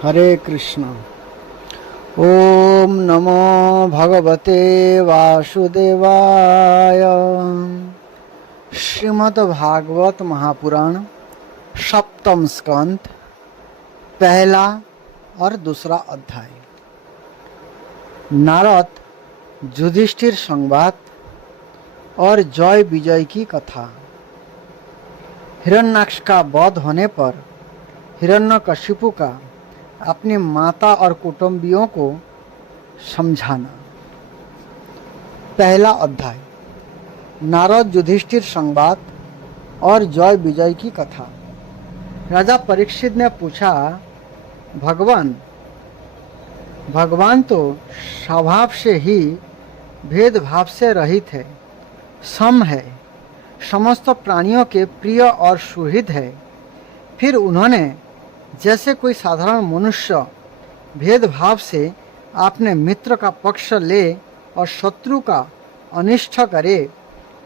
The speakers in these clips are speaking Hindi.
हरे कृष्ण। ओम नमो भगवते वासुदेवाय। श्रीमद् भागवत महापुराण सप्तम स्कंद, पहला और दूसरा अध्याय। नारद युधिष्ठिर संवाद और जय विजय की कथा। हिरण्याक्ष का वध होने पर हिरण्यकशिपु का अपनी माता और कुटुंबियों को समझाना। पहला अध्याय। नारद युधिष्ठिर संवाद और जय विजय की कथा। राजा परीक्षित ने पूछा, भगवान तो स्वभाव से ही भेदभाव से रहित है, सम है, समस्त प्राणियों के प्रिय और सुहृद है। फिर उन्होंने जैसे कोई साधारण मनुष्य भेदभाव से आपने मित्र का पक्ष ले और शत्रु का अनिष्ट करे,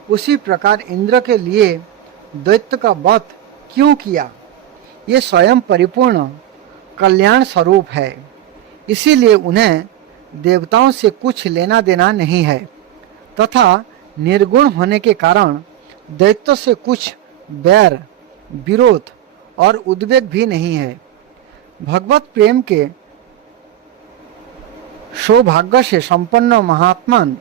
उसी प्रकार इंद्र के लिए दैत्य का वध क्यों किया? ये स्वयं परिपूर्ण कल्याण स्वरूप है, इसीलिए उन्हें देवताओं से कुछ लेना देना नहीं है, तथा निर्गुण होने के कारण दैत्य से कुछ बैर, विरोध और उद्वेग भी नहीं है। भगवत प्रेम के सौभाग्य से संपन्न महात्मन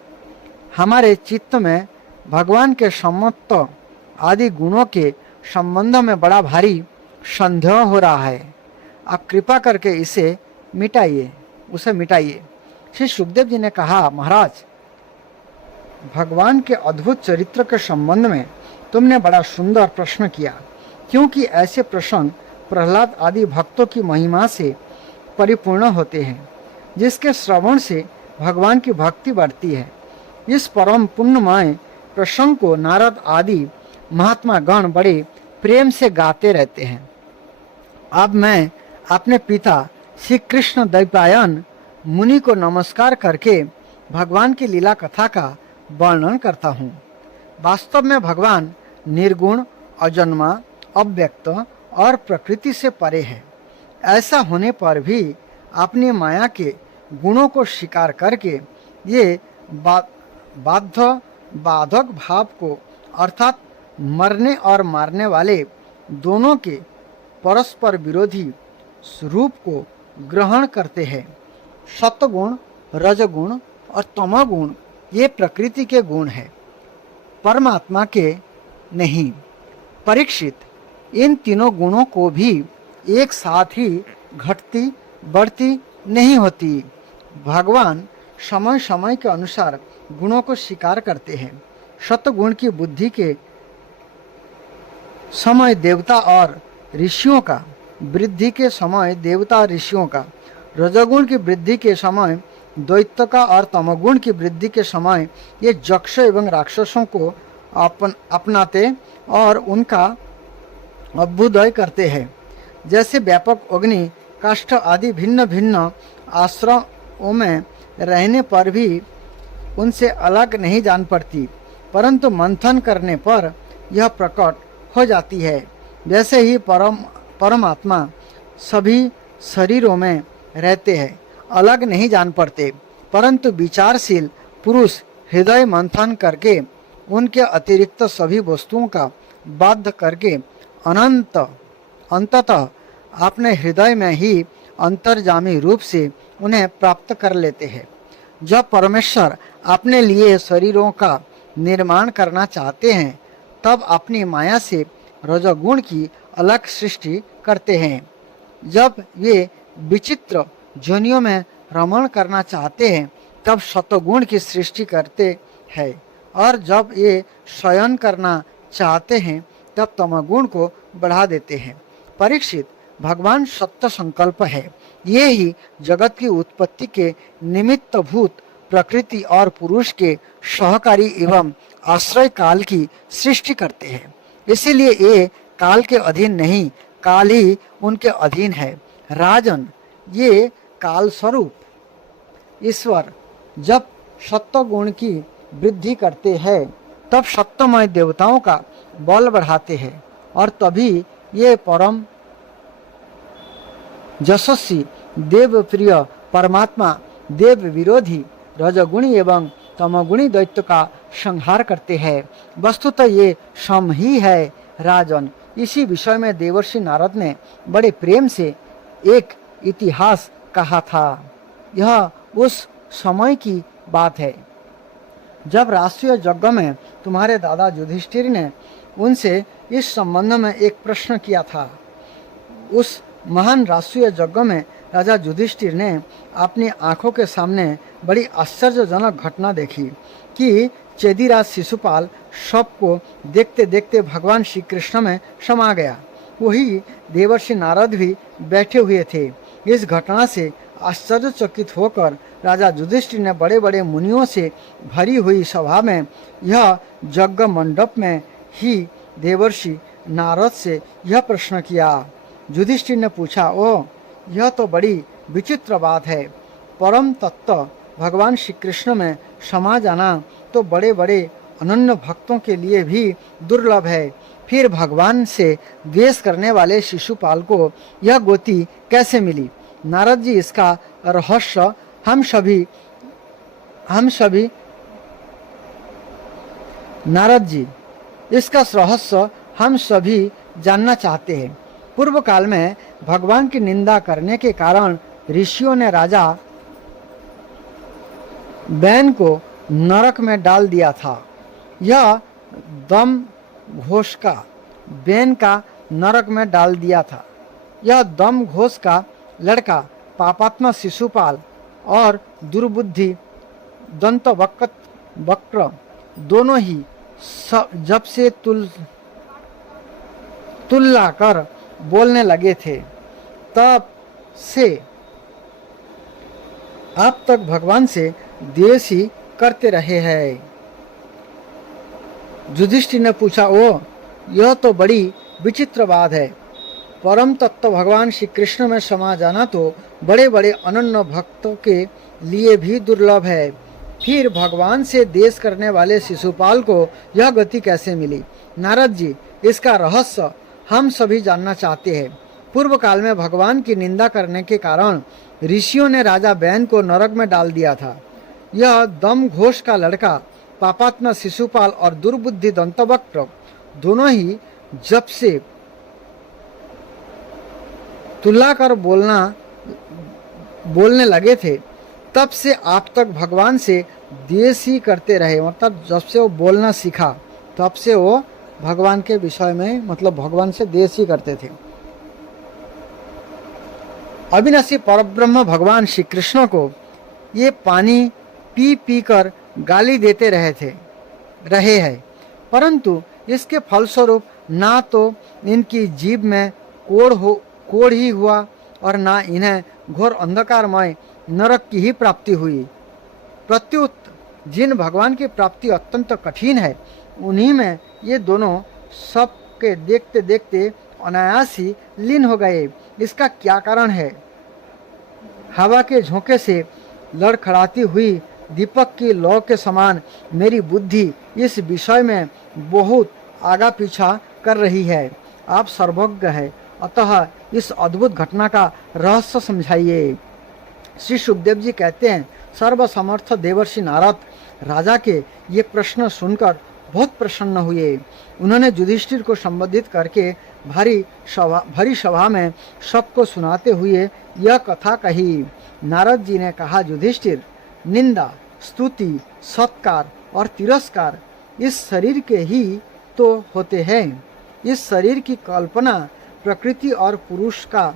हमारे चित्त में भगवान के समत्व आदि गुणों के संबंध में बड़ा भारी संदेह हो रहा है। आप कृपा करके उसे मिटाइए। श्री सुखदेव जी ने कहा, महाराज, भगवान के अद्भुत चरित्र के संबंध में तुमने बड़ा सुंदर प्रश्न किया, क्योंकि ऐसे प्रश्न प्रहलाद आदि भक्तों की महिमा से परिपूर्ण होते हैं, जिसके श्रवण से भगवान की भक्ति बढ़ती है। इस परम पुण्यमय प्रसंग को नारद आदि महात्मा गण बड़े प्रेम से गाते रहते हैं। अब मैं अपने पिता श्री कृष्ण द्वैपायन मुनि को नमस्कार करके भगवान की लीला कथा का वर्णन करता हूँ। वास्तव में भगवान निर्गुण, अजन्मा, अव्यक्त और प्रकृति से परे है। ऐसा होने पर भी अपनी माया के गुणों को स्वीकार करके ये बाधक भाव को, अर्थात मरने और मारने वाले दोनों के परस्पर विरोधी रूप को ग्रहण करते हैं। सत्वगुण, रजगुण और तमोगुण ये प्रकृति के गुण हैं, परमात्मा के नहीं। परीक्षित, इन तीनों गुणों को भी एक साथ ही घटती बढ़ती नहीं होती। भगवान समय समय के अनुसार गुणों को स्वीकार करते हैं। सत्वगुण की बुद्धि के समय देवता और ऋषियों का, वृद्धि के समय देवता ऋषियों का, रजोगुण की वृद्धि के समय दैत्य का और तमोगुण की वृद्धि के समय ये यक्ष एवं राक्षसों को अपनाते और उनका अभ्युदय करते हैं। जैसे व्यापक अग्नि, काष्ठ आदि भिन्न भिन्न आश्रमों में रहने पर भी उनसे अलग नहीं जान पड़ती, परंतु मंथन करने पर यह प्रकट हो जाती है। वैसे ही परमात्मा सभी शरीरों में रहते हैं, अलग नहीं जान पड़ते, परंतु विचारशील पुरुष हृदय मंथन करके उनके अतिरिक्त सभी वस्तुओं का बाध्य करके अंततः अपने हृदय में ही अंतर्जामी रूप से उन्हें प्राप्त कर लेते हैं। जब परमेश्वर अपने लिए शरीरों का निर्माण करना चाहते हैं, तब अपनी माया से रजोगुण की अलग सृष्टि करते हैं। जब वे विचित्र जोनियों में रमण करना चाहते हैं, तब सत्वगुण की सृष्टि करते हैं, और जब ये शयन करना चाहते हैं, तब तमोगुण को बढ़ा देते हैं। परीक्षित, भगवान सत्य संकल्प है। ये ही जगत की उत्पत्ति के निमित्त भूत प्रकृति और पुरुष के सहकारी एवं आश्रय काल की सृष्टि करते हैं। इसीलिए ये काल के अधीन नहीं, काल ही उनके अधीन है। राजन, ये काल स्वरूप ईश्वर जब सत्व गुण की वृद्धि करते हैं, तब सत्वमय देवताओं का बल बढ़ाते हैं, और तभी ये परम यशस्वी देव प्रिय परमात्मा देव विरोधी रजोगुणी एवं तमोगुणी दैत्य का संहार करते हैं। वस्तुतः ये सम ही है राजन। इसी विषय में देवर्षि नारद ने बड़े प्रेम से एक इतिहास कहा था। यह उस समय की बात है जब राष्ट्रीय यज्ञ में तुम्हारे दादा युधिष्ठिर ने उनसे इस संबंध में एक प्रश्न किया था। उस महान राष्ट्रीय यज्ञ में राजा युधिष्ठिर ने अपनी आंखों के सामने बड़ी आश्चर्यजनक घटना देखी कि चेदीराज शिशुपाल सबको देखते देखते भगवान श्री कृष्ण में समा गया। वही देवर्षि नारद भी बैठे हुए थे। इस घटना से आश्चर्यचकित होकर राजा युधिष्ठिर ने बड़े बड़े मुनियों से भरी हुई सभा में यह यज्ञ मंडप में ही देवर्षि नारद से यह प्रश्न किया। युधिष्ठिर ने पूछा, ओ यह तो बड़ी विचित्र बात है। परम तत्व भगवान श्री कृष्ण में समा जाना तो बड़े बड़े अनन्य भक्तों के लिए भी दुर्लभ है। फिर भगवान से द्वेष करने वाले शिशुपाल को यह गति कैसे मिली? नारद जी, इसका रहस्य नारद जी, इसका रहस्य हम सभी जानना चाहते हैं। पूर्व काल में भगवान की निंदा करने के कारण ऋषियों ने राजा बैन को नरक में डाल दिया था। यह दम घोष का बैन का नरक में डाल दिया था। यह दम घोष का लड़का पापात्मा शिशुपाल और दुर्बुद्धि दंत वक्र दोनों ही जब से तुल्ला कर बोलने लगे थे तब से अब तक भगवान से द्वेष ही करते रहे हैं। युधिष्ठिर ने पूछा, ओ यह तो बड़ी विचित्र बात है। परम तत्व भगवान श्री कृष्ण में समा जाना तो बड़े बड़े अनन्य भक्तों के लिए भी दुर्लभ है। फिर भगवान से द्वेष करने वाले शिशुपाल को यह गति कैसे मिली? नारद जी, इसका रहस्य हम सभी जानना चाहते हैं। पूर्व काल में भगवान की निंदा करने के कारण ऋषियों ने राजा बैन को नरक में डाल दिया था। यह दम घोष का लड़का पापात्मा शिशुपाल और दुर्बुद्धि दंतवक्र दोनों ही जब से तुला कर बोलने लगे थे तब से आप तक भगवान से द्वेष ही करते रहे। मतलब जब से वो बोलना सीखा तब से वो भगवान के विषय में मतलब भगवान से द्वेष ही करते थे। अविनाशी परब्रह्म भगवान श्री कृष्ण को ये पानी पी पी कर गाली देते रहे हैं, परंतु इसके फलस्वरूप ना तो इनकी जीभ में कोढ़ ही हुआ और ना इन्हें घोर अंधकारमय नरक की ही प्राप्ति हुई। प्रत्युत जिन भगवान की प्राप्ति अत्यंत कठिन है उन्हीं में ये दोनों सबके देखते देखते अनायास ही लीन हो गए। इसका क्या कारण है? हवा के झोंके से लड़खड़ाती हुई दीपक की लौ के समान मेरी बुद्धि इस विषय में बहुत आगा पीछा कर रही है। आप सर्वज्ञ हैं, अतः इस अद्भुत घटना का रहस्य समझाइए। श्री सुखदेव जी कहते हैं, सर्वसमर्थ देवर्षि नारद राजा के ये प्रश्न सुनकर बहुत प्रसन्न हुए। उन्होंने युधिष्ठिर को संबोधित करके भरी सभा में सबको सुनाते हुए यह कथा कही। नारद जी ने कहा, युधिष्ठिर, निंदा, स्तुति, सत्कार और तिरस्कार इस शरीर के ही तो होते हैं। इस शरीर की कल्पना प्रकृति और पुरुष का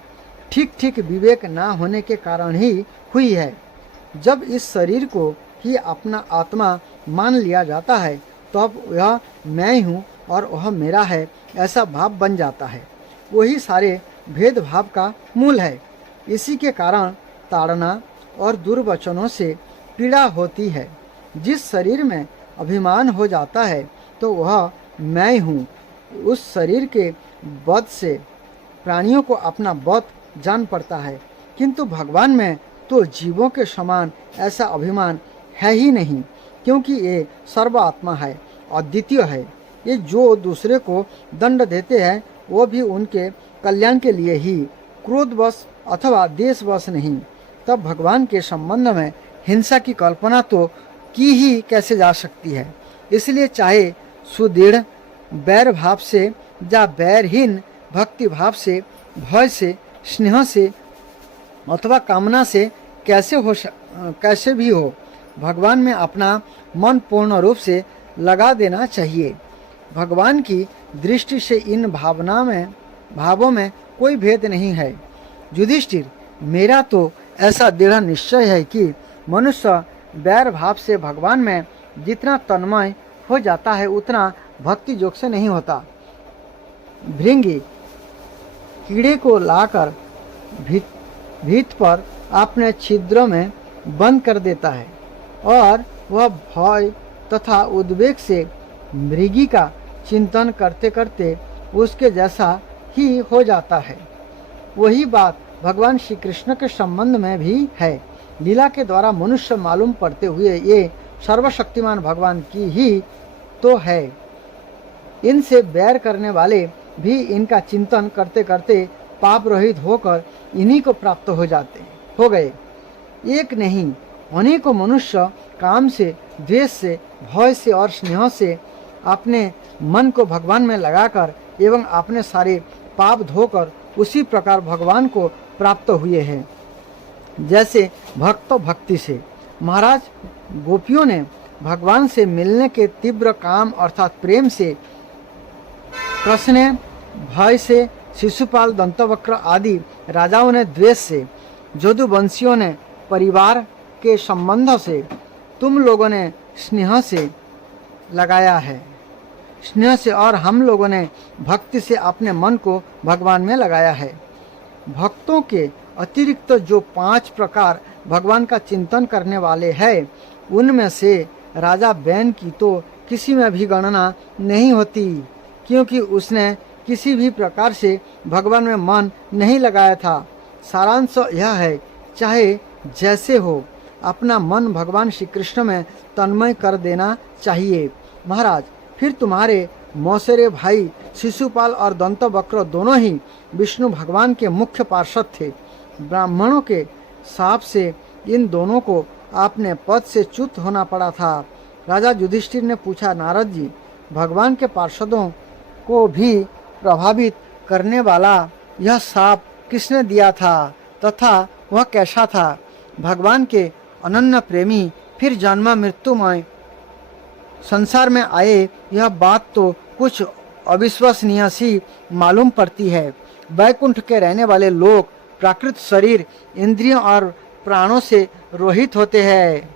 ठीक ठीक विवेक ना होने के कारण ही हुई है। जब इस शरीर को ही अपना आत्मा मान लिया जाता है तब यह मैं हूँ और वह मेरा है ऐसा भाव बन जाता है। वही सारे भेदभाव का मूल है। इसी के कारण ताड़ना और दुर्वचनों से पीड़ा होती है। जिस शरीर में अभिमान हो जाता है तो वह मैं हूँ, उस शरीर के वध से प्राणियों को अपना वध जान पड़ता है, किंतु भगवान में तो जीवों के समान ऐसा अभिमान है ही नहीं, क्योंकि ये सर्वात्मा है, अद्वितीय है। ये जो दूसरे को दंड देते हैं वो भी उनके कल्याण के लिए ही क्रोधवश अथवा देशवश नहीं, तब भगवान के संबंध में हिंसा की कल्पना तो की ही कैसे जा सकती है। इसलिए चाहे सुदृढ़ बैर भाव से या बैरहीन भक्ति भाव से, भय से, स्नेह से अथवा कामना से कैसे भी हो, भगवान में अपना मन पूर्ण रूप से लगा देना चाहिए। भगवान की दृष्टि से इन भावों में कोई भेद नहीं है। युधिष्ठिर, मेरा तो ऐसा दृढ़ निश्चय है कि मनुष्य बैर भाव से भगवान में जितना तन्मय हो जाता है उतना भक्ति योग से नहीं होता। भृंगी कीड़े को लाकर भीत पर अपने छिद्रों में बंद कर देता है और वह भय तथा उद्वेग से मृगी का चिंतन करते करते उसके जैसा ही हो जाता है। वही बात भगवान श्री कृष्ण के संबंध में भी है। लीला के द्वारा मनुष्य मालूम पड़ते हुए ये सर्वशक्तिमान भगवान की ही तो है। इनसे बैर करने वाले भी इनका चिंतन करते करते पाप रहित होकर इन्हीं को प्राप्त हो गए। एक नहीं, अनेकों मनुष्य काम से, द्वेष से, भय से और स्नेह से अपने मन को भगवान में लगाकर एवं अपने सारे पाप धोकर उसी प्रकार भगवान को प्राप्त हुए हैं जैसे भक्त भक्ति से। महाराज, गोपियों ने भगवान से मिलने के तीव्र काम अर्थात प्रेम से, कृष्ण भय से, शिशुपाल, दंतवक्र आदि राजाओं ने द्वेष से, जदुवंशियों ने परिवार के संबंध से, तुम लोगों ने स्नेह से लगाया है, स्नेह से, और हम लोगों ने भक्ति से अपने मन को भगवान में लगाया है। भक्तों के अतिरिक्त जो 5 प्रकार भगवान का चिंतन करने वाले हैं, उनमें से राजा बैन की तो किसी में भी गणना नहीं होती, क्योंकि उसने किसी भी प्रकार से भगवान में मन नहीं लगाया था। सारांश यह है, चाहे जैसे हो, अपना मन भगवान श्री कृष्ण में तन्मय कर देना चाहिए। महाराज, फिर तुम्हारे मौसेरे भाई शिशुपाल और दंतवक्र दोनों ही विष्णु भगवान के मुख्य पार्षद थे। ब्राह्मणों के शाप से इन दोनों को अपने पद से च्युत होना पड़ा था। राजा युधिष्ठिर ने पूछा, नारद जी, भगवान के पार्षदों को भी प्रभावित करने वाला यह शाप किसने दिया था तथा वह कैसा था? भगवान के अनन्य प्रेमी फिर जन्म मृत्युमय संसार में आए, यह बात तो कुछ अविश्वसनीय सी मालूम पड़ती है। वैकुंठ के रहने वाले लोग प्राकृत शरीर, इंद्रियों और प्राणों से रोहित होते हैं।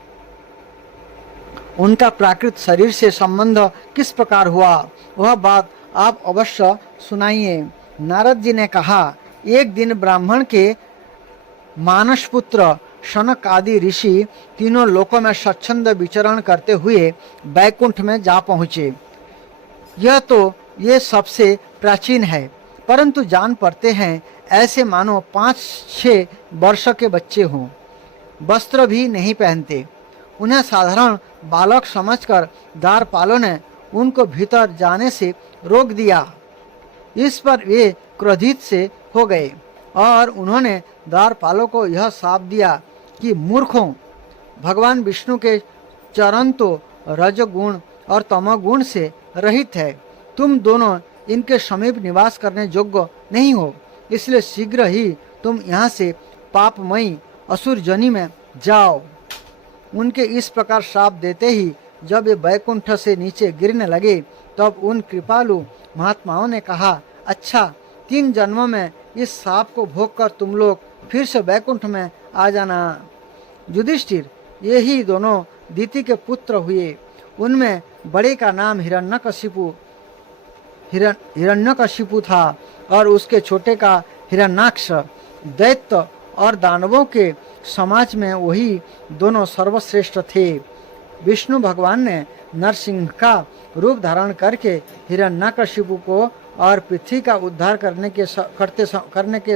उनका प्राकृत शरीर से संबंध किस प्रकार हुआ, वह बात आप अवश्य सुनाइए। नारद जी ने कहा, एक दिन ब्राह्मण के मानस पुत्र शनक आदि ऋषि तीनों लोकों में स्वच्छंद विचरण करते हुए वैकुंठ में जा पहुँचे। यह तो ये सबसे प्राचीन है, परंतु जान पड़ते हैं ऐसे मानो 5-6 वर्ष के बच्चे हों, वस्त्र भी नहीं पहनते। उन्हें साधारण बालक समझकर द्वारपालों ने उनको भीतर जाने से रोक दिया। इस पर वे क्रोधित से हो गए और उन्होंने द्वारपालों को यह शाप दिया कि मूर्खों, भगवान विष्णु के चरण तो रजगुण और तमोगुण से रहित है। तुम दोनों इनके समीप निवास करने योग्य नहीं हो, इसलिए शीघ्र ही तुम यहाँ से पापमयी असुर जनी में जाओ। उनके इस प्रकार शाप देते ही जब ये वैकुंठ से नीचे गिरने लगे, तब उन कृपालु महात्माओं ने कहा, अच्छा, 3 जन्मों में इस शाप को भोग कर तुम लोग फिर से वैकुंठ में आ जाना। युधिष्ठिर, ये ही दोनों दिति के पुत्र हुए। उनमें बड़े का नाम हिरण्यकशिपु था और उसके छोटे का हिरण्याक्ष। दैत्य और दानवों के समाज में वही दोनों सर्वश्रेष्ठ थे। विष्णु भगवान ने नरसिंह का रूप धारण करके हिरण्याकशिपु को और पृथ्वी का उद्धार करने के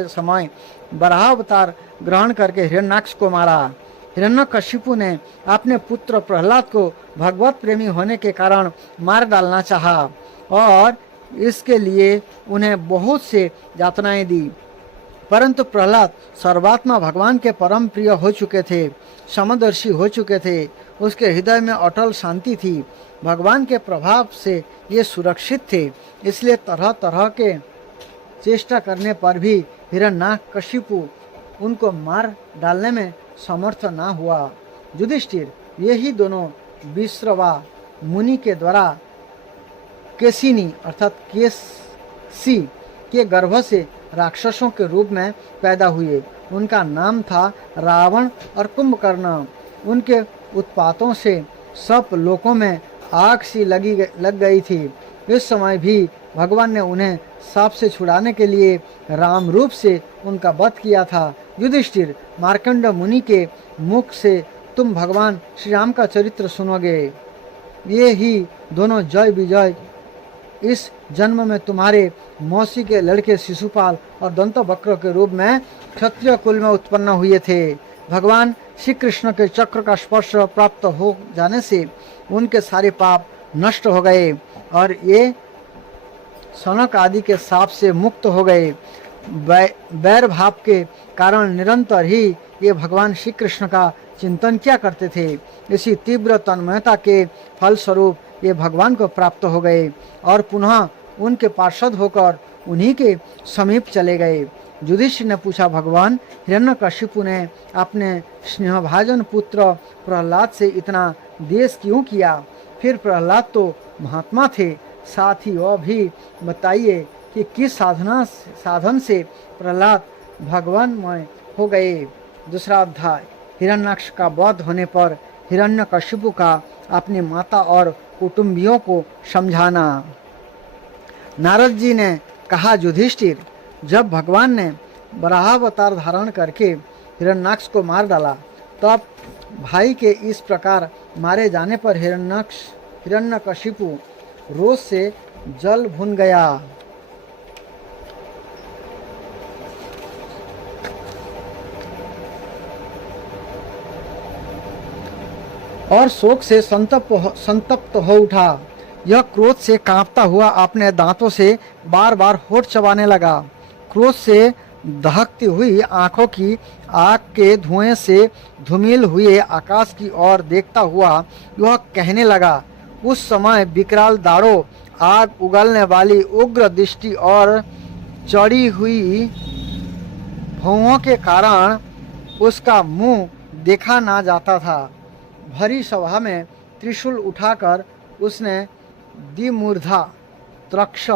समय वराह अवतार ग्रहण करके हिरण्याक्ष को मारा। हिरण्यकशिपु ने अपने पुत्र प्रहलाद को भगवत प्रेमी होने के कारण मार डालना चाहा और इसके लिए उन्हें बहुत से यातनाएं दी। परंतु प्रहलाद सर्वात्मा भगवान के परम प्रिय हो चुके थे, समदर्शी हो चुके थे। उसके हृदय में अटल शांति थी। भगवान के प्रभाव से ये सुरक्षित थे, इसलिए तरह तरह के चेष्टा करने पर भी हिरण्यकशिपु उनको मार डालने में समर्थ न हुआ। युधिष्ठिर, यही दोनों विश्रवा मुनि के द्वारा केसिनी अर्थात केसी के गर्भ से राक्षसों के रूप में पैदा हुए। उनका नाम था रावण और कुंभकर्ण। उनके उत्पातों से सब लोकों में आग सी लग गई थी। इस समय भी भगवान ने उन्हें सांप से छुड़ाने के लिए राम रूप से उनका वध किया था। युधिष्ठिर, मार्कंड मुनि के मुख से तुम भगवान श्री राम का चरित्र सुनोगे। ये ही दोनों जय विजय इस जन्म में तुम्हारे मौसी के लड़के शिशुपाल और दंतवक्र के रूप में क्षत्रिय कुल में उत्पन्न हुए थे। भगवान श्री कृष्ण के चक्र का स्पर्श प्राप्त हो जाने से उनके सारे पाप नष्ट हो गए और ये सनक आदि के साप से मुक्त हो गए। बैर भाव के कारण निरंतर ही ये भगवान श्री कृष्ण का चिंतन किया करते थे। इसी तीव्र तन्मयता के फलस्वरूप ये भगवान को प्राप्त हो गए और पुनः उनके पार्षद होकर उन्हीं के समीप चले गए। युधिष्ठिर ने पूछा, भगवान, हिरण्यकशिपु ने अपने स्नेहभाजन पुत्र प्रहलाद से इतना द्वेष क्यों किया? फिर प्रहलाद तो महात्मा थे, साथ ही वह भी बताइए कि किस साधन से प्रहलाद भगवानमय हो गए। दूसरा अध्याय, हिरण्याक्ष का वध होने पर हिरण्यकशिपु का अपनी माता और कुटुंबियों को समझाना। नारद जी ने कहा, युधिष्ठिर, जब भगवान ने वराहावतार धारण करके हिरण्याक्ष को मार डाला, तब भाई के इस प्रकार मारे जाने पर हिरण्यकशिपु रोष से जल भुन गया और शोक से संतप्त हो उठा। यह क्रोध से कांपता हुआ अपने दांतों से बार बार होठ चबाने लगा। क्रोध से दहकती हुई आंखों की आग के धुएं से धूमिल हुए आकाश की ओर देखता हुआ वह कहने लगा। उस समय विकराल दाढ़ों, आग उगलने वाली उग्र दृष्टि और चढ़ी हुई भौहों के कारण उसका मुंह देखा ना जाता था। भरी सभा में त्रिशूल उठाकर उसने द्विमूर्धा, त्रक्ष,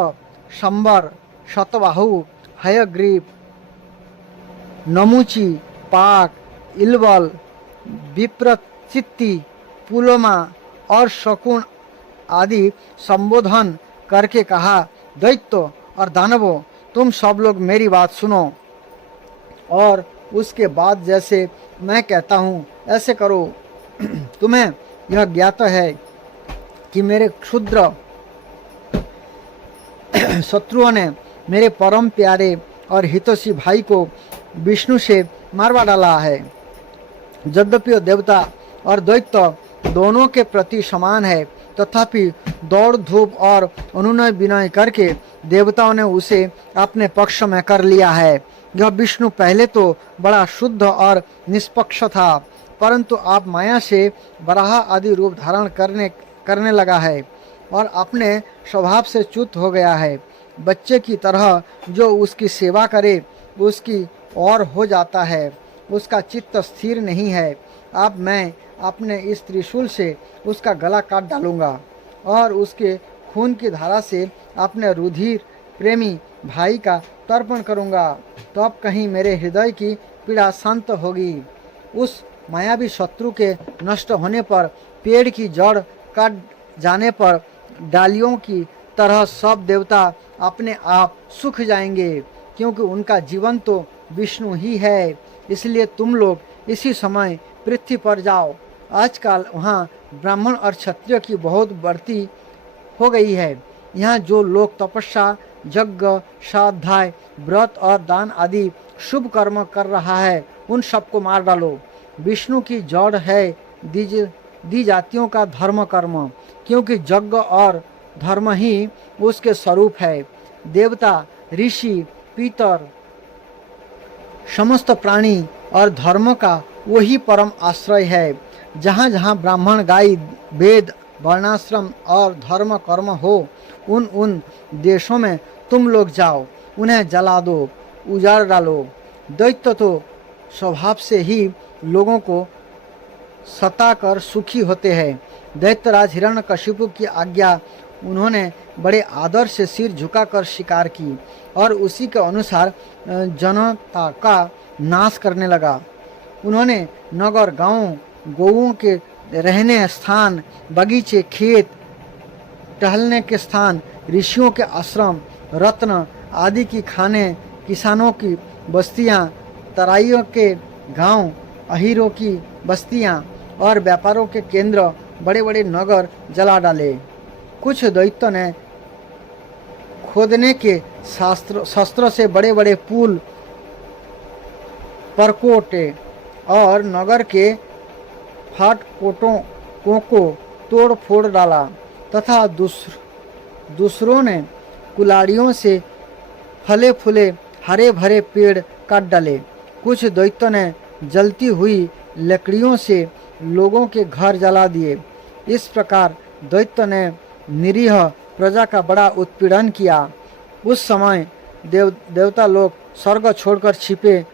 शंबर, शतबाहु, हयग्रीव, नमुची, पाक, इलबल, विप्रचित्ति, पुलोमा और शकुन आदि संबोधन करके कहा, दैत्य और दानवों, तुम सब लोग मेरी बात सुनो और उसके बाद जैसे मैं कहता हूँ ऐसे करो। तुम्हें यह ज्ञात है कि मेरे क्षुद्र शत्रुओं ने मेरे परम प्यारे और हितैषी भाई को विष्णु से मारवा डाला है। यद्यपि देवता और दैत्य दोनों के प्रति समान है, तथापि दौड़ धूप और अनुनय विनय करके देवताओं ने उसे अपने पक्ष में कर लिया है। यह विष्णु पहले तो बड़ा शुद्ध और निष्पक्ष था, परंतु आप माया से वराह आदि रूप धारण करने लगा है और अपने स्वभाव से च्युत हो गया है। बच्चे की तरह जो उसकी सेवा करे उसकी और हो जाता है, उसका चित्त स्थिर नहीं है। अब मैं अपने इस त्रिशूल से उसका गला काट डालूंगा और उसके खून की धारा से अपने रुधिर प्रेमी भाई का तर्पण करूंगा, तो अब कहीं मेरे हृदय की पीड़ा शांत होगी। उस मायावी शत्रु के नष्ट होने पर पेड़ की जड़ काट जाने पर डालियों की तरह सब देवता अपने आप सूख जाएंगे, क्योंकि उनका जीवन तो विष्णु ही है। इसलिए तुम लोग इसी समय पृथ्वी पर जाओ। आजकल वहाँ ब्राह्मण और क्षत्रिय की बहुत बढ़ती हो गई है। यहाँ जो लोग तपस्या, यज्ञ, स्वाध्याय, व्रत और दान आदि शुभ कर्म कर रहा है, उन सबको मार डालो। विष्णु की जड़ है दी जातियों का धर्म कर्म, क्योंकि यज्ञ और धर्म ही उसके स्वरूप है। देवता, ऋषि, पितर, समस्त प्राणी और धर्मों का वही परम आश्रय है। जहाँ जहाँ ब्राह्मण गाय वेद वर्णाश्रम और धर्म कर्म हो, उन उन देशों में तुम लोग जाओ, उन्हें जला दो, उजाड़ डालो। दैत्य तो स्वभाव से ही लोगों को सताकर सुखी होते हैं। दैत्यराज हिरण्यकशिपु की आज्ञा उन्होंने बड़े आदर से सिर झुकाकर स्वीकार की और उसी के अनुसार जनता का नाश करने लगा। उन्होंने नगर, गांव, गौओं के रहने स्थान, बगीचे, खेत, टहलने के स्थान, ऋषियों के आश्रम, रत्न आदि की खाने, किसानों की बस्तियां, तराइयों के गांव, अहीरों की बस्तियां और व्यापारों के केंद्र, बड़े बड़े नगर जला डाले। कुछ दैत्यों ने खोदने के शस्त्र से बड़े बड़े पुल, परकोटे और नगर के फाटकोटों को तोड़ फोड़ डाला तथा दूसरों ने कुल्हाड़ियों से फले फूले हरे भरे पेड़ काट डाले। कुछ दैत्यों ने जलती हुई लकड़ियों से लोगों के घर जला दिए। इस प्रकार दैत्य ने निरीह प्रजा का बड़ा उत्पीड़न किया। उस समय देवता लोग स्वर्ग छोड़कर छिपे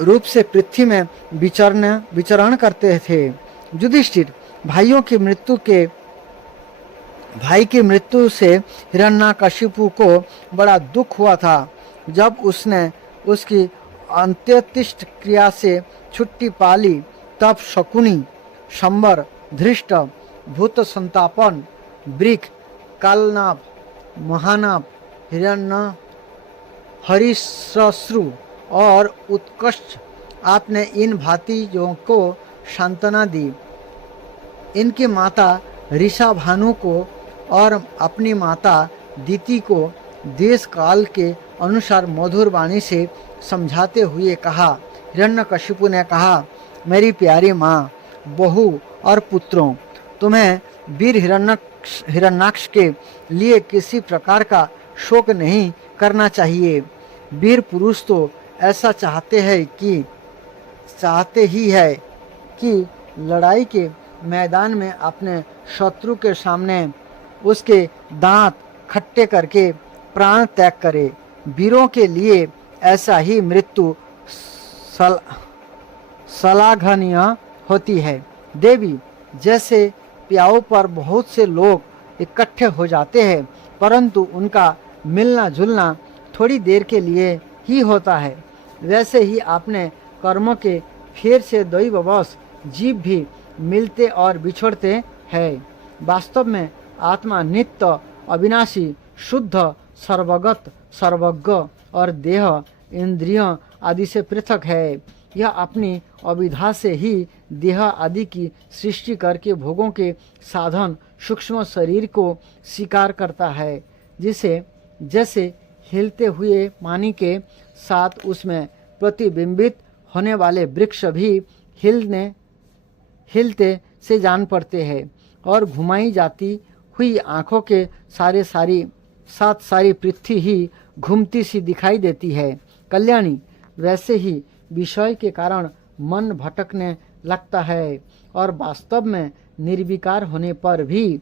रूप से पृथ्वी में विचरण करते थे। युधिष्ठिर, भाई की मृत्यु से हिरण्यकशिपु को बड़ा दुख हुआ था। जब उसने उसकी अंत्येष्टि क्रिया से छुट्टी पाली, तब शकुनी, शंबर, धृष्ट, भूत संतापन, वृक, कालनाभ, महानाभ, हिरण्य, हरिश्रु और उत्कर्ष आपने इन भातियों को सांत्वना दी। इनकी माता ऋषा भानु को और अपनी माता दीति को देश काल के अनुसार मधुर वाणी से समझाते हुए कहा। हिरण्यकशिपु ने कहा, मेरी प्यारी माँ, बहू और पुत्रों, तुम्हें वीर हिरण्याक्ष के लिए किसी प्रकार का शोक नहीं करना चाहिए। वीर पुरुष तो ऐसा चाहते ही है कि लड़ाई के मैदान में अपने शत्रु के सामने उसके दांत खट्टे करके प्राण त्याग करे। वीरों के लिए ऐसा ही मृत्यु श्लाघनीय होती है। देवी, जैसे प्याऊ पर बहुत से लोग इकट्ठे हो जाते हैं, परंतु उनका मिलना जुलना थोड़ी देर के लिए ही होता है, वैसे ही अपने कर्मों के फेर से दैववश जीव भी मिलते और बिछड़ते हैं। वास्तव में आत्मा नित्य, अविनाशी, शुद्ध, सर्वगत, सर्वज्ञ और देह, इंद्रियों आदि से पृथक है। यह अपनी अविद्या से ही देह आदि की सृष्टि करके भोगों के साधन सूक्ष्म शरीर को स्वीकार करता है, जिसे जैसे हिलते हुए पानी के साथ उसमें प्रतिबिंबित होने वाले वृक्ष भी हिलते से जान पड़ते हैं और घुमाई जाती हुई आँखों के सारी पृथ्वी ही घूमती सी दिखाई देती है। कल्याणी, वैसे ही विषय के कारण मन भटकने लगता है और वास्तव में निर्विकार होने पर भी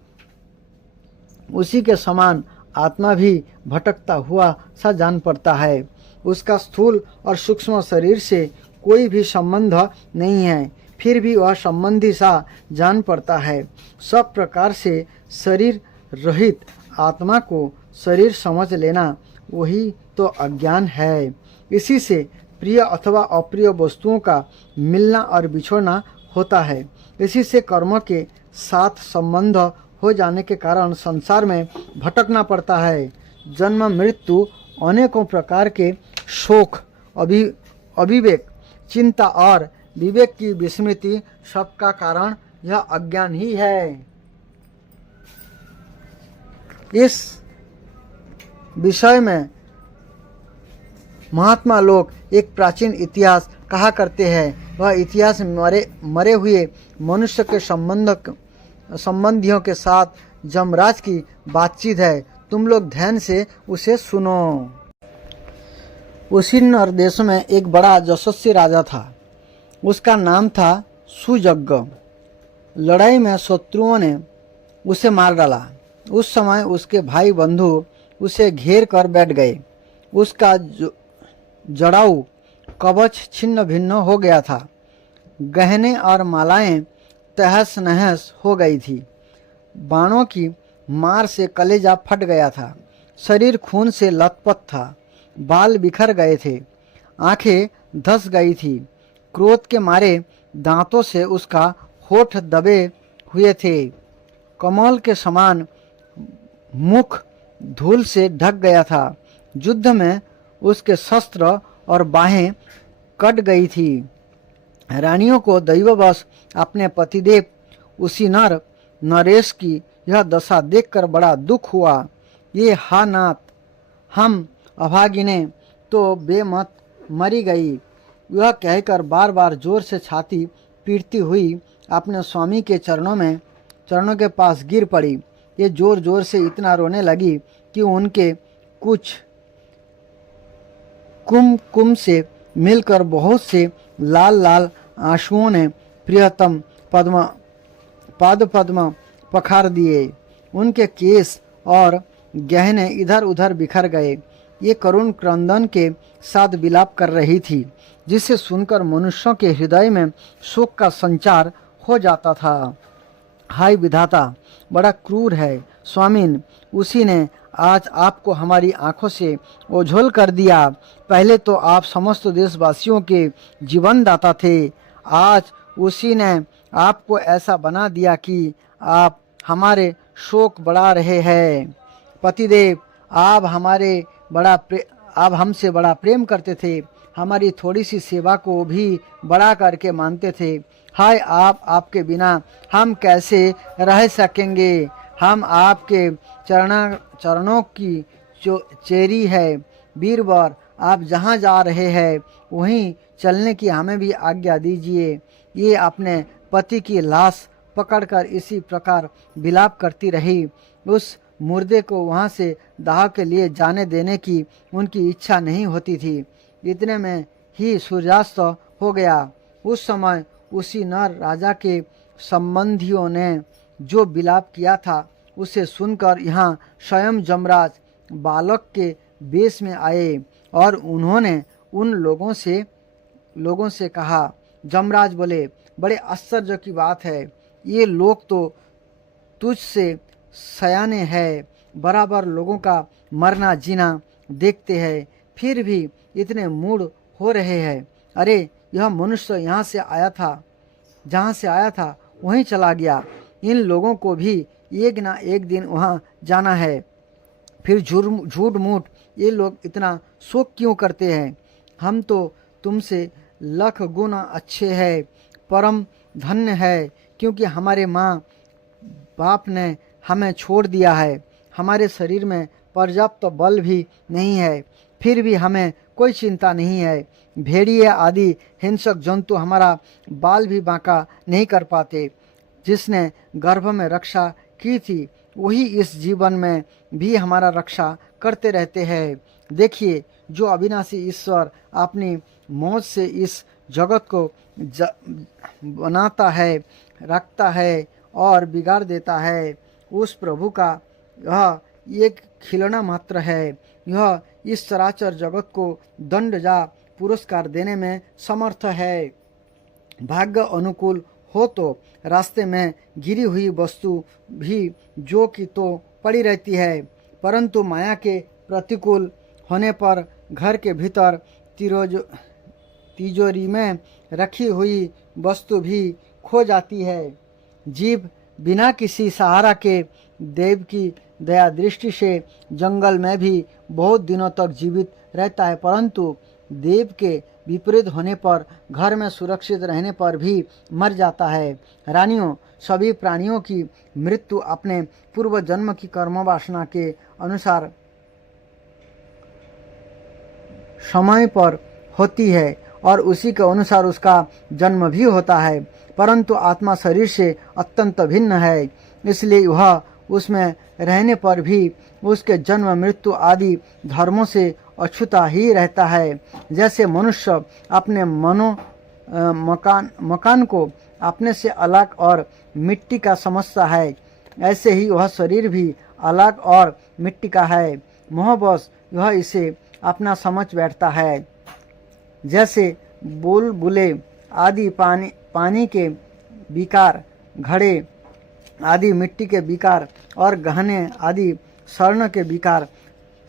उसी के समान आत्मा भी भटकता हुआ सा जान पड़ता है। उसका स्थूल और सूक्ष्म शरीर से कोई भी संबंध नहीं है, फिर भी वह संबंधी सा जान पड़ता है। सब प्रकार से शरीर रहित आत्मा को शरीर समझ लेना वही तो अज्ञान है। इसी से प्रिय अथवा अप्रिय वस्तुओं का मिलना और बिछड़ना होता है। इसी से कर्म के साथ संबंध हो जाने के कारण संसार में भटकना पड़ता है। जन्म, मृत्यु, अनेकों प्रकार के शोक, अविवेक, चिंता और विवेक की विस्मृति, सबका कारण यह अज्ञान ही है। इस विषय में महात्मा लोग एक प्राचीन इतिहास कहा करते हैं। वह इतिहास मरे हुए मनुष्य के संबंधियों के साथ जमराज की बातचीत है। तुम लोग ध्यान से उसे सुनो। उसी नर देश में एक बड़ा यशस्वी राजा था। उसका नाम था सुजग। लड़ाई में शत्रुओं ने उसे मार डाला। उस समय उसके भाई बंधु उसे घेर कर बैठ गए। उसका जड़ाऊ कवच छिन्न भिन्न हो गया था। गहने और मालाएं तहस नहस हो गई थी। बाणों की मार से कलेजा फट गया था। शरीर खून से लथपथ था। बाल बिखर गए थे। आंखें धंस गई थी। क्रोध के मारे दांतों से उसका होठ दबे हुए थे। कमल के समान मुख धूल से ढक गया था। युद्ध में उसके शस्त्र और बाहें कट गई थी। रानियों को दैववश अपने पतिदेव उसी नरेश की यह दशा देखकर बड़ा दुख हुआ। ये हा नाथ, हम अभागिने तो बेमत मरी गई। यह कहकर बार बार जोर से छाती पीटती हुई अपने स्वामी के चरणों के पास गिर पड़ी। ये जोर जोर से इतना रोने लगी कि उनके कुछ कुम से मिलकर बहुत से लाल लाल आंसुओं ने प्रियतम पाद पद्म पखार दिए। उनके केस और गहने इधर उधर बिखर गए। ये करुण क्रंदन के साथ विलाप कर रही थी, जिसे सुनकर मनुष्यों के हृदय में शोक का संचार हो जाता था। हाय विधाता, बड़ा क्रूर है स्वामिन, उसी ने आज आपको हमारी आंखों से ओझल कर दिया। पहले तो आप समस्त देशवासियों के जीवन दाता थे, आज उसी ने आपको ऐसा बना दिया कि आप हमारे शोक बढ़ा रहे हैं। पतिदेव, आप हमसे बड़ा प्रेम करते थे, हमारी थोड़ी सी सेवा को भी बड़ा करके मानते थे। हाय आपके बिना हम कैसे रह सकेंगे। हम आपके चरणों की चेरी है। वीरवर, आप जहाँ जा रहे हैं वहीं चलने की हमें भी आज्ञा दीजिए। ये अपने पति की लाश पकड़कर इसी प्रकार विलाप करती रही। उस मुर्दे को वहाँ से दाह के लिए जाने देने की उनकी इच्छा नहीं होती थी। इतने में ही सूर्यास्त हो गया। उस समय उसी नर राजा के संबंधियों ने जो विलाप किया था उसे सुनकर यहाँ स्वयं जमराज बालक के वेश में आए और उन्होंने उन लोगों से कहा। जमराज बोले, बड़े आश्चर्य की बात है, ये लोग तो तुझसे सयाने हैं, बराबर लोगों का मरना जीना देखते हैं, फिर भी इतने मूढ़ हो रहे हैं। अरे, यह मनुष्य यहाँ से आया था, जहाँ से आया था वहीं चला गया। इन लोगों को भी एक ना एक दिन वहाँ जाना है। फिर झूठ मूठ ये लोग इतना शोक क्यों करते हैं। हम तो तुमसे लाख गुना अच्छे हैं, परम धन्य है, क्योंकि हमारे माँ बाप ने हमें छोड़ दिया है। हमारे शरीर में पर्याप्त बल भी नहीं है, फिर भी हमें कोई चिंता नहीं है। भेड़िए आदि हिंसक जंतु हमारा बाल भी बांका नहीं कर पाते। जिसने गर्भ में रक्षा की थी वही इस जीवन में भी हमारा रक्षा करते रहते हैं। देखिए, जो अविनाशी ईश्वर अपनी मौत से इस जगत को बनाता है, रखता है और बिगाड़ देता है, उस प्रभु का यह एक खिलौना मात्र है। यह इस चराचर जगत को दंड या पुरस्कार देने में समर्थ है। भाग्य अनुकूल हो तो रास्ते में गिरी हुई वस्तु भी जो कि तो पड़ी रहती है, परंतु माया के प्रतिकूल होने पर घर के भीतर तिजोरी में रखी हुई वस्तु भी खो जाती है। जीव बिना किसी सहारा के देव की दया दृष्टि से जंगल में भी बहुत दिनों तक जीवित रहता है, परंतु देव के विपरीत होने पर घर में सुरक्षित रहने पर भी मर जाता है। रानियों, सभी प्राणियों की मृत्यु अपने पूर्व जन्म की कर्म वासना के अनुसार समय पर होती है और उसी के अनुसार उसका जन्म भी होता है, परंतु आत्मा शरीर से अत्यंत भिन्न है, इसलिए वह उसमें रहने पर भी उसके जन्म मृत्यु आदि धर्मों से अछूता ही रहता है। जैसे मनुष्य अपने मकान को अपने से अलग और मिट्टी का समझता है, ऐसे ही वह शरीर भी अलग और मिट्टी का है। मोहवश यह इसे अपना समझ बैठता है। जैसे बुलबुले आदि पानी के विकार, घड़े आदि मिट्टी के विकार और गहने आदि स्वर्ण के विकार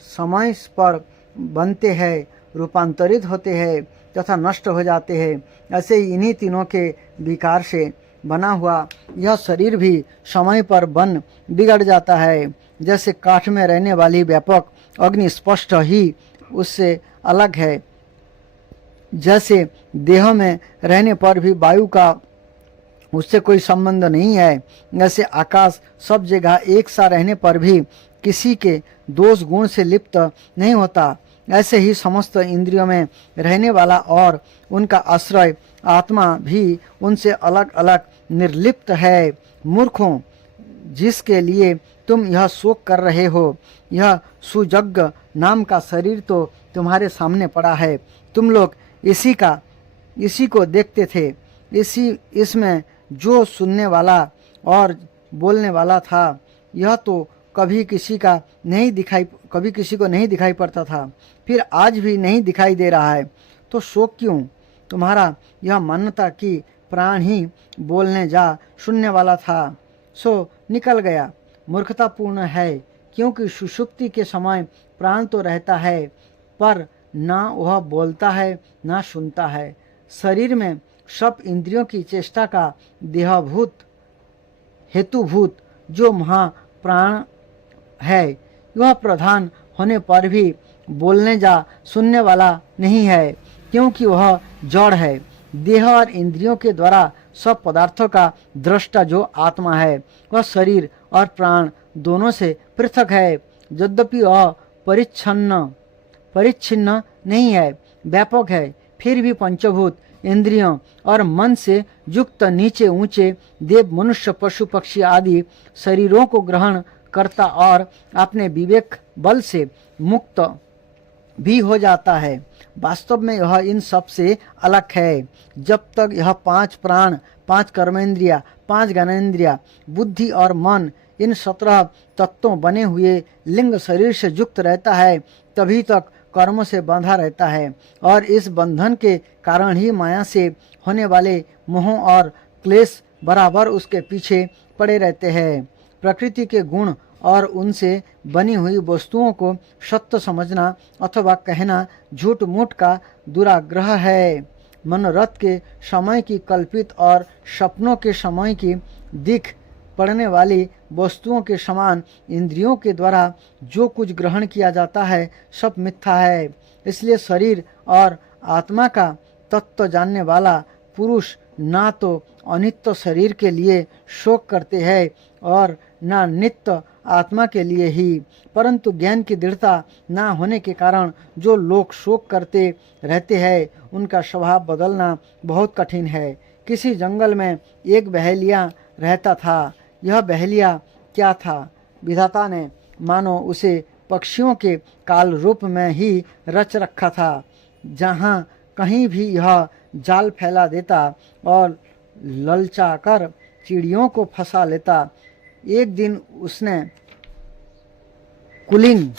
समय पर बनते हैं, रूपांतरित होते हैं तथा नष्ट हो जाते हैं, ऐसे ही इन्हीं तीनों के विकार से बना हुआ यह शरीर भी समय पर बन बिगड़ जाता है। जैसे काठ में रहने वाली व्यापक अग्नि स्पष्ट ही उससे अलग है, जैसे देह में रहने पर भी वायु का उससे कोई संबंध नहीं है, जैसे आकाश सब जगह एक सा रहने पर भी किसी के दोष गुण से लिप्त नहीं होता, ऐसे ही समस्त इंद्रियों में रहने वाला और उनका आश्रय आत्मा भी उनसे अलग अलग निर्लिप्त है। मूर्खों, जिसके लिए तुम यह शोक कर रहे हो, यह सुजग नाम का शरीर तो तुम्हारे सामने पड़ा है। तुम लोग इसी को देखते थे। इसमें जो सुनने वाला और बोलने वाला था, यह तो कभी किसी को नहीं दिखाई पड़ता था, फिर आज भी नहीं दिखाई दे रहा है। तो शोक क्यों? तुम्हारा यह मान्यता कि प्राण ही बोलने जा सुनने वाला था, सो निकल गया, मूर्खतापूर्ण है, क्योंकि सुषुप्ति के समय प्राण तो रहता है, पर ना वह बोलता है ना सुनता है। शरीर में सब इंद्रियों की चेष्टा का देहभूत हेतुभूत जो महाप्राण है, वह प्रधान होने पर भी बोलने जा सुनने वाला नहीं है, क्योंकि वह जड़ है। देह और इंद्रियों के द्वारा सब पदार्थों का दृष्टा जो आत्मा है, वह शरीर और प्राण दोनों से पृथक है। यद्यपि वह परिच्छिन्न नहीं है, व्यापक है, फिर भी पंचभूत इंद्रियों और मन से युक्त नीचे ऊंचे देव, मनुष्य, पशु, पक्षी आदि शरीरों को ग्रहण करता और अपने विवेक बल से मुक्त भी हो जाता है। वास्तव में यह इन सब से अलग है। जब तक यह 5 प्राण, 5 कर्मेंद्रिया, 5 ज्ञानेंद्रिया, बुद्धि और मन इन 17 तत्वों बने हुए लिंग शरीर से युक्त रहता है, तभी तक कर्म से बंधा रहता है, और इस बंधन के कारण ही माया से होने वाले मोह और क्लेश बराबर उसके पीछे पड़े रहते हैं। प्रकृति के गुण और उनसे बनी हुई वस्तुओं को सत्य समझना अथवा कहना झूठ मूठ का दुराग्रह है। मनोरथ के समय की कल्पित और सपनों के समय की दिख पड़ने वाली वस्तुओं के समान इंद्रियों के द्वारा जो कुछ ग्रहण किया जाता है, सब मिथ्या है। इसलिए शरीर और आत्मा का तत्व जानने वाला पुरुष ना तो अनित्य शरीर के लिए शोक करते हैं और ना नित्य आत्मा के लिए ही, परंतु ज्ञान की दृढ़ता ना होने के कारण जो लोग शोक करते रहते हैं, उनका स्वभाव बदलना बहुत कठिन है। किसी जंगल में एक बहेलिया रहता था। यह बहेलिया क्या था? विधाता ने मानो उसे पक्षियों के काल रूप में ही रच रखा था। जहाँ कहीं भी यह जाल फैला देता और ललचाकर चिड़ियों को फंसा लेता। एक दिन उसने कुलिंग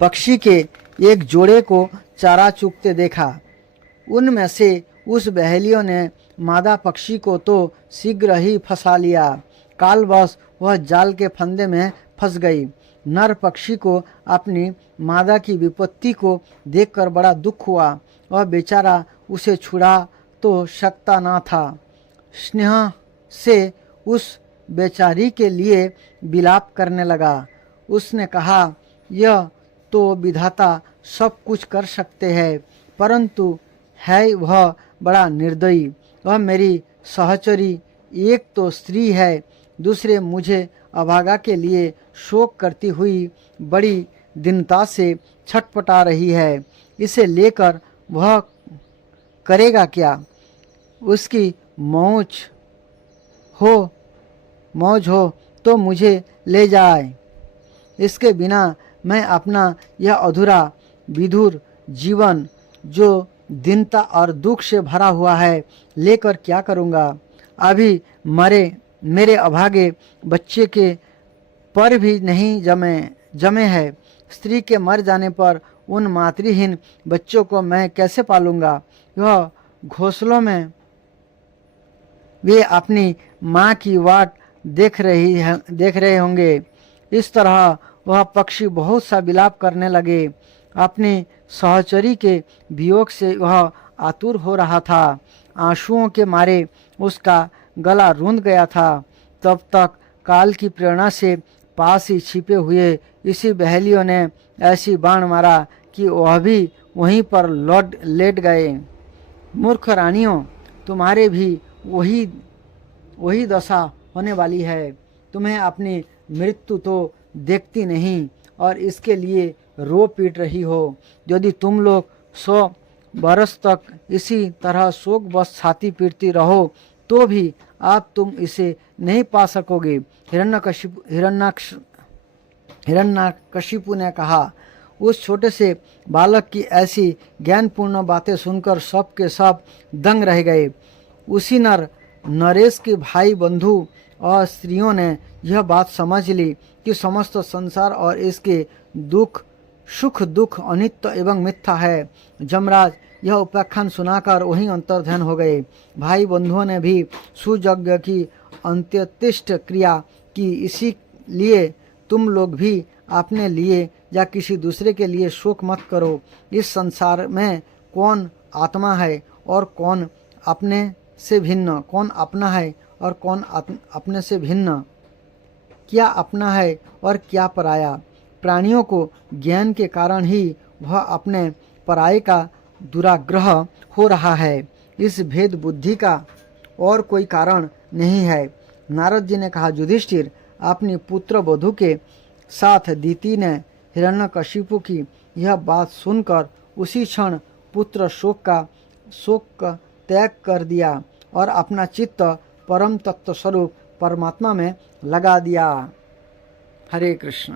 पक्षी के एक जोड़े को चारा चुगते देखा। उनमें से उस बहेलियों ने मादा पक्षी को तो शीघ्र ही फंसा लिया। कालवश वह जाल के फंदे में फंस गई। नर पक्षी को अपनी मादा की विपत्ति को देखकर बड़ा दुख हुआ। वह बेचारा उसे छुड़ा तो सकता ना था। स्नेह से उस बेचारी के लिए विलाप करने लगा। उसने कहा, यह तो विधाता सब कुछ कर सकते हैं, परंतु है वह बड़ा निर्दयी। वह मेरी सहचरी एक तो स्त्री है, दूसरे मुझे अभागा के लिए शोक करती हुई बड़ी दीनता से छटपटा रही है। इसे लेकर वह करेगा क्या? उसकी मौज हो तो मुझे ले जाए। इसके बिना मैं अपना यह अधूरा विधुर जीवन जो दीनता और दुख से भरा हुआ है लेकर क्या करूँगा। अभी मेरे अभागे बच्चे के पर भी नहीं जमे है। स्त्री के मर जाने पर उन मातृहीन बच्चों को मैं कैसे पालूंगा। यह घोंसलों में वे अपनी माँ की वाट देख रहे होंगे। इस तरह वह पक्षी बहुत सा विलाप करने लगे। अपनी सहचरी के वियोग से वह आतुर हो रहा था। आंसुओं के मारे उसका गला रूंध गया था। तब तक काल की प्रेरणा से पास ही छिपे हुए इसी बहेलियों ने ऐसी बाण मारा कि वह भी वहीं पर लेट गए। मूर्ख रानियों, तुम्हारे भी वही दशा होने वाली है। तुम्हें अपनी मृत्यु तो देखती नहीं और इसके लिए रो पीट रही हो। यदि तुम लोग 100 बरस तक इसी तरह शोक बस छाती पीटती रहो तो भी आप तुम इसे नहीं पा सकोगे। हिरण्यकशिपु ने कहा। उस छोटे से बालक की ऐसी ज्ञानपूर्ण बातें सुनकर सब के सब दंग रह गए। उसी नरेश के भाई बंधु और स्त्रियों ने यह बात समझ ली कि समस्त संसार और इसके सुख दुख अनित्य एवं मिथ्या है। जमराज यह उपाख्यान सुनाकर वहीं अंतर्ध्यान हो गए। भाई बंधुओं ने भी सुयज्ञ की अंत्येष्टि क्रिया की। इसी लिए तुम लोग भी अपने लिए या किसी दूसरे के लिए शोक मत करो। इस संसार में कौन आत्मा है और कौन अपने से भिन्न, कौन अपना है और कौन अपने से भिन्न, क्या अपना है और क्या पराया। प्राणियों को ज्ञान के कारण ही वह अपने पराये का दुराग्रह हो रहा है। इस भेद बुद्धि का और कोई कारण नहीं है। नारद जी ने कहा, युधिष्ठिर, अपनी पुत्र वधू के साथ दीति ने हिरण्यकशिपु की यह बात सुनकर उसी क्षण पुत्र शोक का त्याग कर दिया और अपना चित्त परम तत्व स्वरूप परमात्मा में लगा दिया। हरे कृष्ण।